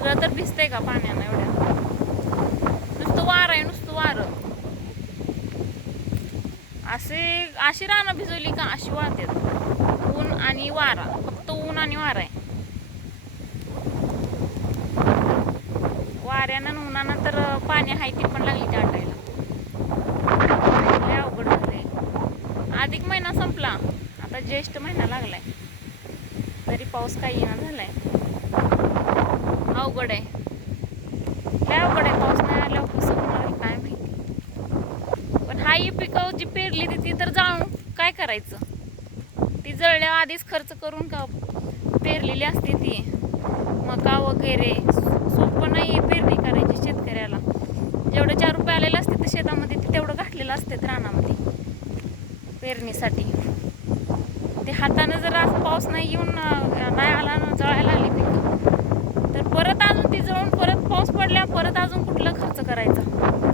सगळं तर भिजतंय का पाण्यानं एवढ्या. नुसतं वारं आहे, नुसतं वारं. अशी रानं भिजवली का अशी वाहतात. ऊन आणि वारा, फक्त ऊन आणि वारा आहे. वाऱ्यानं उन्हानं तर पाणी आहे ती पण लागली दाटायला. लय अवघड झालंय. अधिक महिना संपला, आता ज्येष्ठ महिना लागलाय, तरी पाऊस काही येईना झालाय. अवघड आहे, लय अवघड आहे. पाऊस नाही आल्यावर कसं होणार आहे काय माहिती. पण हा ही पिकं जी पेरली ती तर जाळून काय करायचं. ती जळल्यावर आधीच खर्च करून का पेरलेली असते ती मका वगैरे. सोपं नाही पेरणी करायची शेतकऱ्याला. जेवढं 4 रुपये आलेलं असते तर शेतामध्ये ते तेवढं घातलेलं असते रानामध्ये पेरणीसाठी. ते हातानं जर असं पाऊस नाही येऊन नाही आला ना जळायला लागली पिकं, तर परत अजून ती जळून परत पाऊस पडल्या परत अजून कुठलं खर्च करायचा.